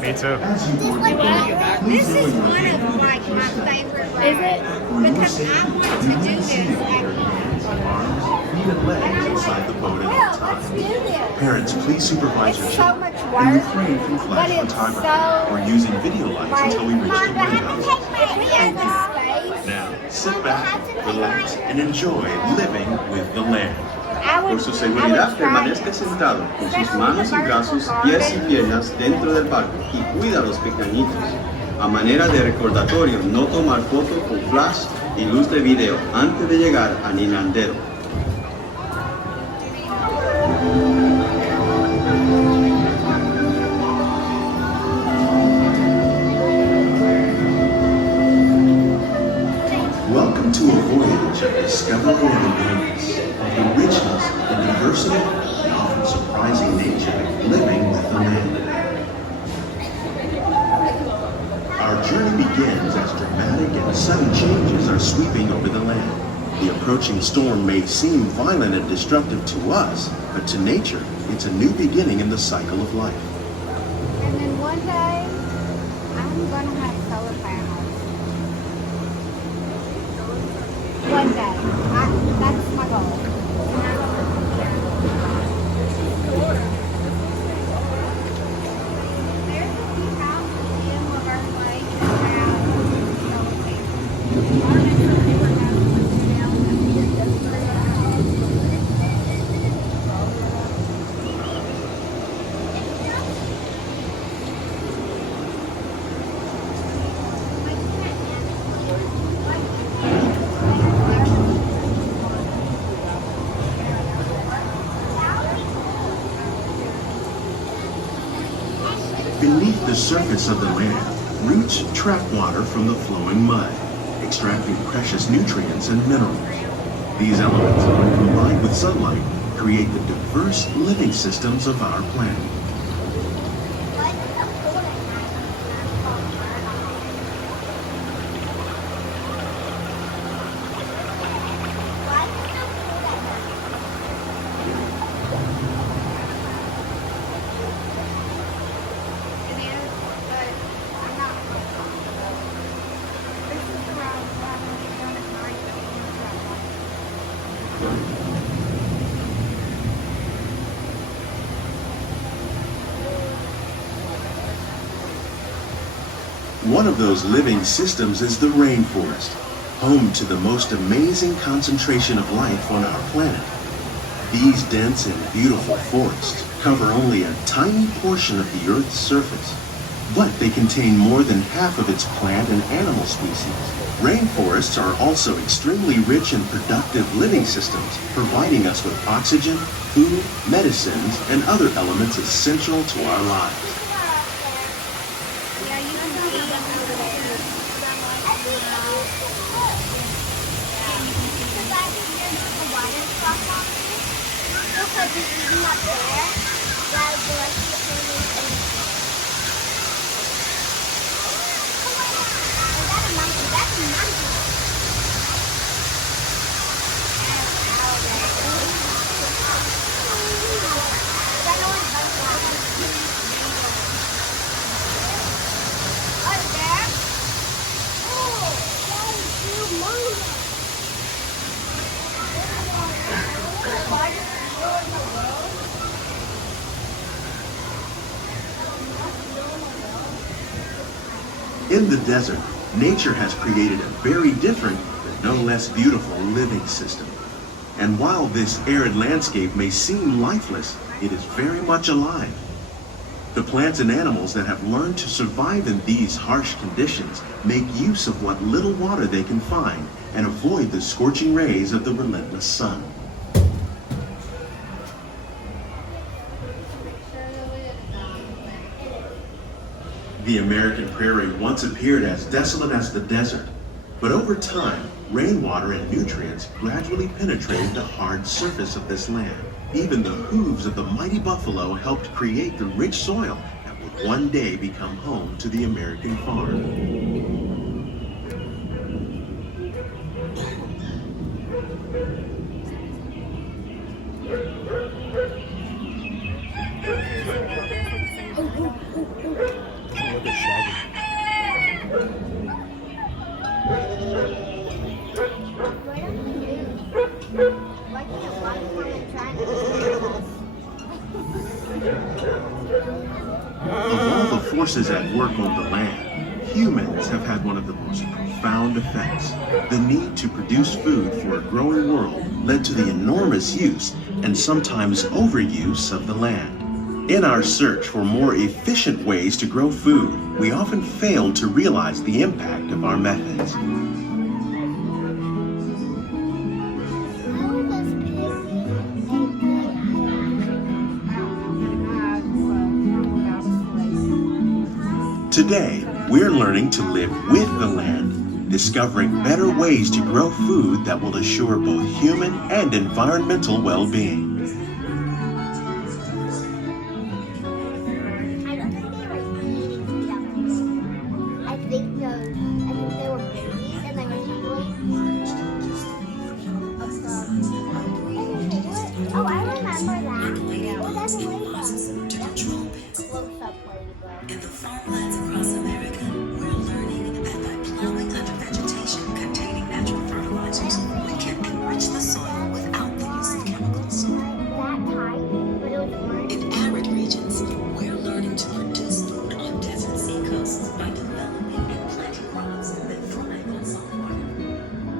Me too. This is one of like my favorite rides. Is it? Because I want to do this Arms, feet, and legs inside the boat at a time. Parents, please supervise your so children much and work, refrain from flash but it's photography or using video lights until we reach the greenhouse. space. Now, sit back, relax, and enjoy living with the land. Por su seguridad, permanezca sentado con sus manos y brazos, pies y piernas dentro del barco y cuida a los pequeñitos. A manera de recordatorio, no tomar foto con flash y luz de video antes de llegar a Ninandero. Welcome to a voyage of discovery and wonders, of the richness and diversity and often surprising nature of living with the land. Our journey begins as dramatic and sudden changes are sweeping over the land. The approaching storm may seem violent and destructive to us, but to nature, it's a new beginning in the cycle of life. And then one day, I'm going to have solar panels. One day. That's my goal. There's a few houses in Laverne Lake that have solar panels. Our neighbor has one down Beneath the surface of the land, roots trap water from the flowing mud, extracting precious nutrients and minerals. These elements, when combined with sunlight, create the diverse living systems of our planet. One of those living systems is the rainforest, home to the most amazing concentration of life on our planet. These dense and beautiful forests cover only a tiny portion of the Earth's surface, but they contain more than half of its plant and animal species. Rainforests are also extremely rich and productive living systems, providing us with oxygen, food, medicines, and other elements essential to our lives. In the desert, nature has created a very different, but no less beautiful living system. And while this arid landscape may seem lifeless, it is very much alive. The plants and animals that have learned to survive in these harsh conditions make use of what little water they can find and avoid the scorching rays of the relentless sun. The American prairie once appeared as desolate as the desert, but over time, Rainwater and nutrients gradually penetrated the hard surface of this land. Even the hooves of the mighty buffalo helped create the rich soil that would one day become home to the American farm. Look at Shaggy. Why can't one come and try and Of all the forces at work on the land, humans have had one of the most profound effects. The need to produce food for a growing world led to the enormous use and sometimes overuse of the land. In our search for more efficient ways to grow food, we often fail to realize the impact of our methods. Today, we're learning to live with the land, discovering better ways to grow food that will assure both human and environmental well-being. Oh, I remember that. Well, that's a ladybug. Close-up ladybug. In the farmlands across America, we're learning that by plowing under vegetation containing natural fertilizers, we can enrich the soil without the use of chemicals. That type, but it was orange. In arid regions, we're learning to produce food on desert seacoasts by developing and planting crops that thrive on salt water.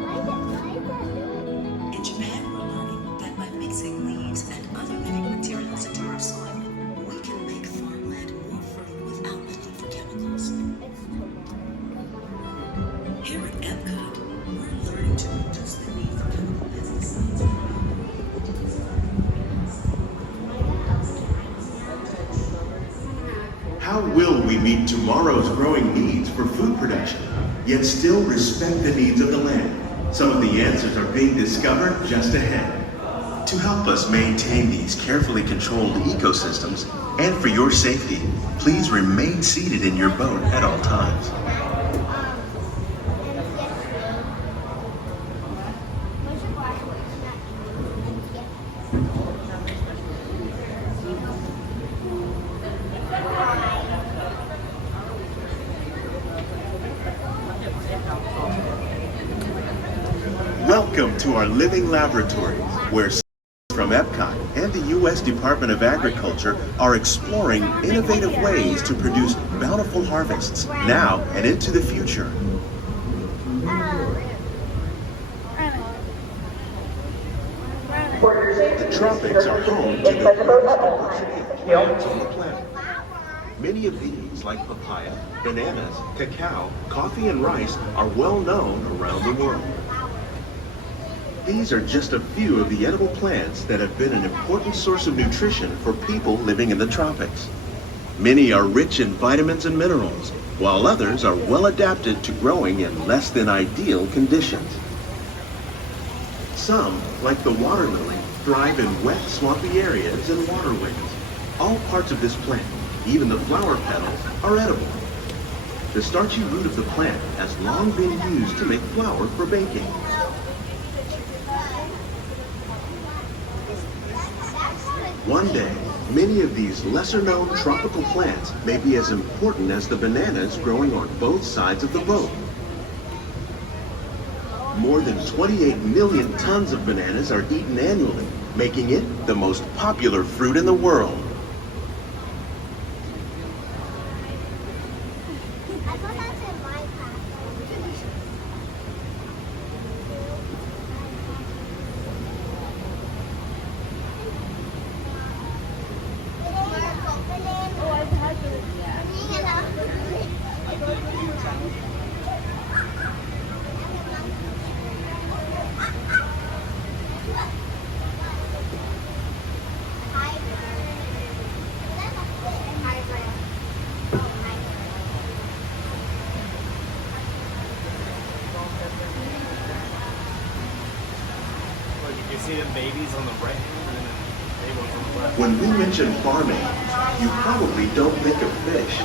Why is that doing? In Japan, we're learning that by mixing leaves and other living materials into our soil, we can make farmland more fertile without the need for chemicals. It's tomato. Here at Epcot, we're learning to reduce the need for chemical pesticides. How will we meet tomorrow's growing needs for food production, yet still respect the needs of the land? Some of the answers are being discovered just ahead. To help us maintain these carefully controlled ecosystems, and for your safety, please remain seated in your boat at all times. Welcome to our living laboratory, where from Epcot and the U.S. Department of Agriculture are exploring innovative ways to produce bountiful harvests now and into the future. The tropics are home to the most diverse plants on the planet. Many of these, like papaya, bananas, cacao, coffee, and rice, are well known around the world. These are just a few of the edible plants that have been an important source of nutrition for people living in the tropics. Many are rich in vitamins and minerals, while others are well adapted to growing in less than ideal conditions. Some, like the water lily, thrive in wet, swampy areas and waterways. All parts of this plant, even the flower petals, are edible. The starchy root of the plant has long been used to make flour for baking. One day, many of these lesser-known tropical plants may be as important as the bananas growing on both sides of the boat. More than 28 million tons of bananas are eaten annually, making it the most popular fruit in the world. I thought that's in my class. see them babies on the right hand and then big ones on the left. When we mention farming, you probably don't think of fish.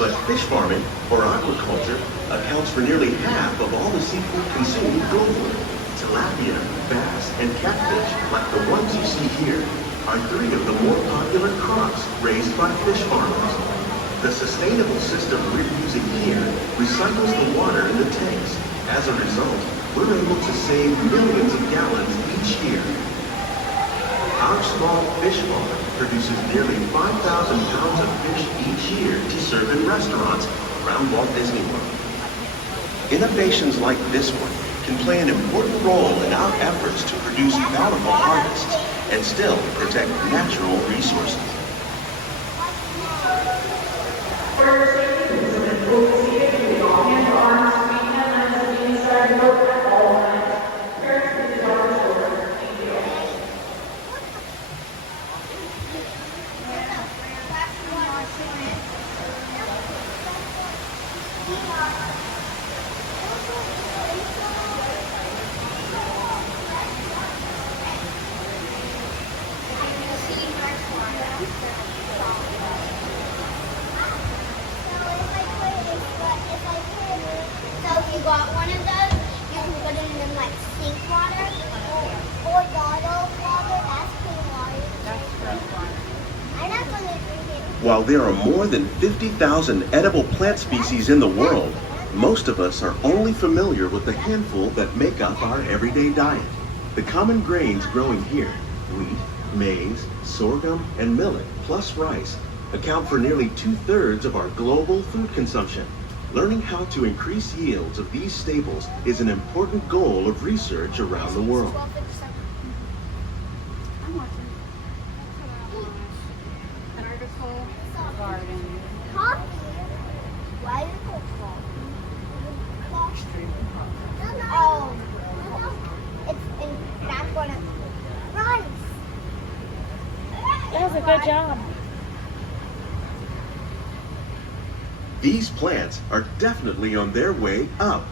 But fish farming, or aquaculture, accounts for nearly half of all the seafood consumed globally. Tilapia, bass, and catfish, like the ones you see here, are 3 of the more popular crops raised by fish farmers. The sustainable system we're using here recycles the water in the tanks. As a result, we're able to save millions of gallons each year. Our small fish farm produces nearly 5,000 pounds of fish each year to serve in restaurants around Walt Disney World. Innovations like this one can play an important role in our efforts to produce bountiful harvests and still protect natural resources. So if you got one of those, you can put it in like sink water or bottled water. That's clean water. That's fresh water. I'm not going to drink it. While there are more than 50,000 edible plant species in the world, most of us are only familiar with the handful that make up our everyday diet. The common grains growing here, wheat, maize, sorghum, and millet, plus rice, account for nearly 2/3 of our global food consumption. Learning how to increase yields of these staples is an important goal of research around the world. I'm watching. Vertical garden. Coffee? Why is it called coffee? Oh. That's what it runs. That was a good job. These plants are definitely on their way up.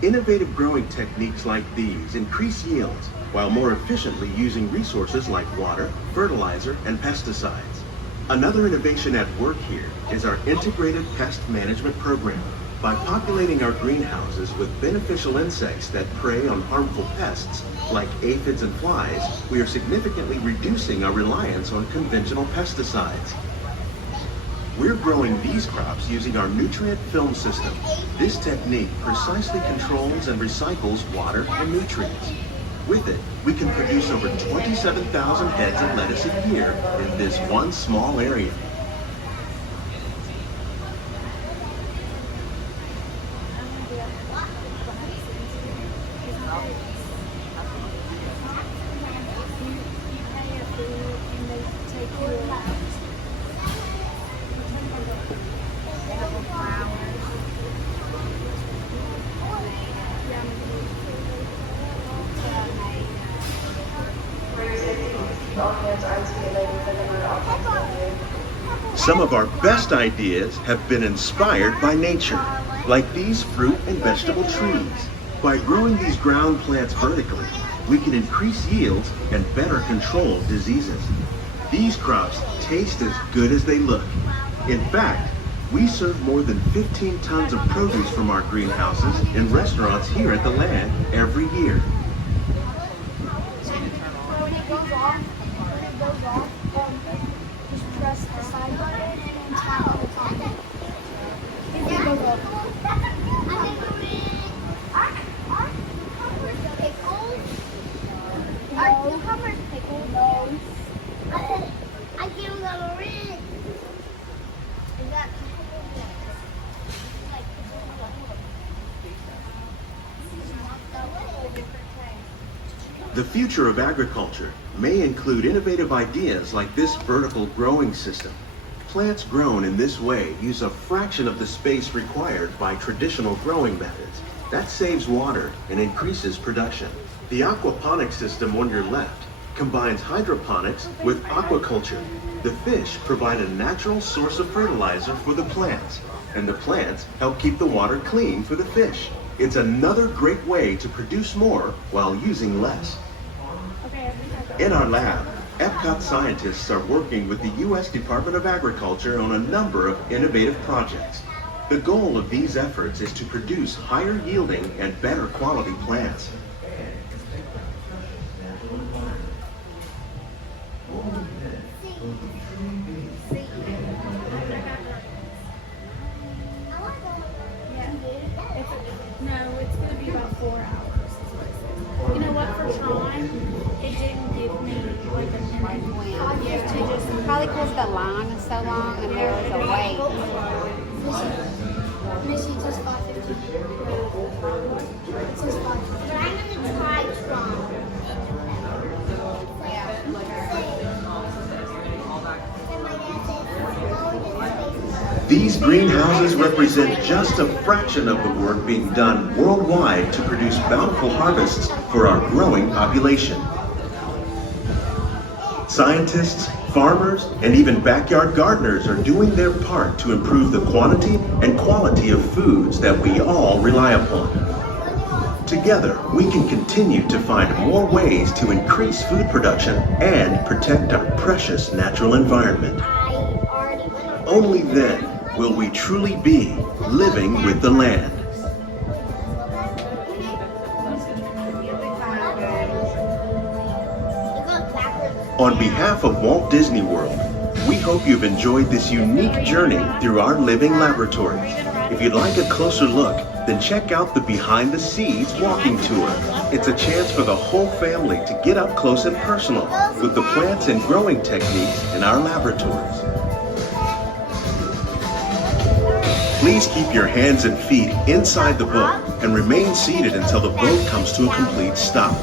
Innovative growing techniques like these increase yields while more efficiently using resources like water, fertilizer, and pesticides. Another innovation at work here is our integrated pest management program. By populating our greenhouses with beneficial insects that prey on harmful pests like aphids and flies, we are significantly reducing our reliance on conventional pesticides. We're growing these crops using our nutrient film system. This technique precisely controls and recycles water and nutrients. With it, we can produce over 27,000 heads of lettuce a year in this one small area. Some of our best ideas have been inspired by nature, like these fruit and vegetable trees. By growing these ground plants vertically, we can increase yields and better control diseases. These crops taste as good as they look. In fact, we serve more than 15 tons of produce from our greenhouses in restaurants here at the land every year. When it goes off, just press the side button and tap on the top. If it goes off. Are cucumbers pickled? No. I get a little red. Is that The future of agriculture may include innovative ideas like this vertical growing system. Plants grown in this way use a fraction of the space required by traditional growing methods. That saves water and increases production. The aquaponics system on your left combines hydroponics with aquaculture. The fish provide a natural source of fertilizer for the plants, and the plants help keep the water clean for the fish. It's another great way to produce more while using less. Okay, I think I got In our lab, Epcot scientists are working with the U.S. Department of Agriculture on a number of innovative projects. The goal of these efforts is to produce higher yielding and better quality plants. No, it's going to be about 4 hours. Is what it said. You know what? For Tron, it didn't give me like a minute. Yeah, it just Probably because the line is so long and there was a wait. Missy just got 15. Just got 15. But I'm going to try Tron. These greenhouses represent just a fraction of the work being done worldwide to produce bountiful harvests for our growing population. Scientists, farmers, and even backyard gardeners are doing their part to improve the quantity and quality of foods that we all rely upon. Together, we can continue to find more ways to increase food production and protect our precious natural environment. Only then will we truly be living with the land. On behalf of Walt Disney World, we hope you've enjoyed this unique journey through our living laboratories. If you'd like a closer look, then check out the Behind the Seeds walking tour. It's a chance for the whole family to get up close and personal with the plants and growing techniques in our laboratories. Please keep your hands and feet inside the boat and remain seated until the boat comes to a complete stop.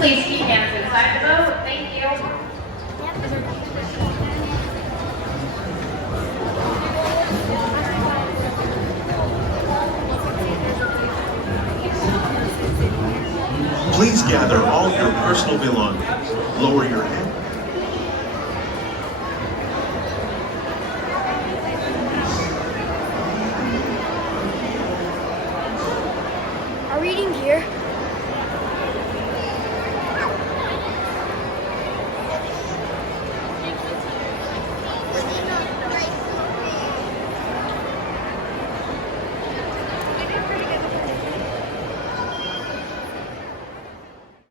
Please keep hands inside the boat. Thank you. Please gather all your personal belongings. Lower your head.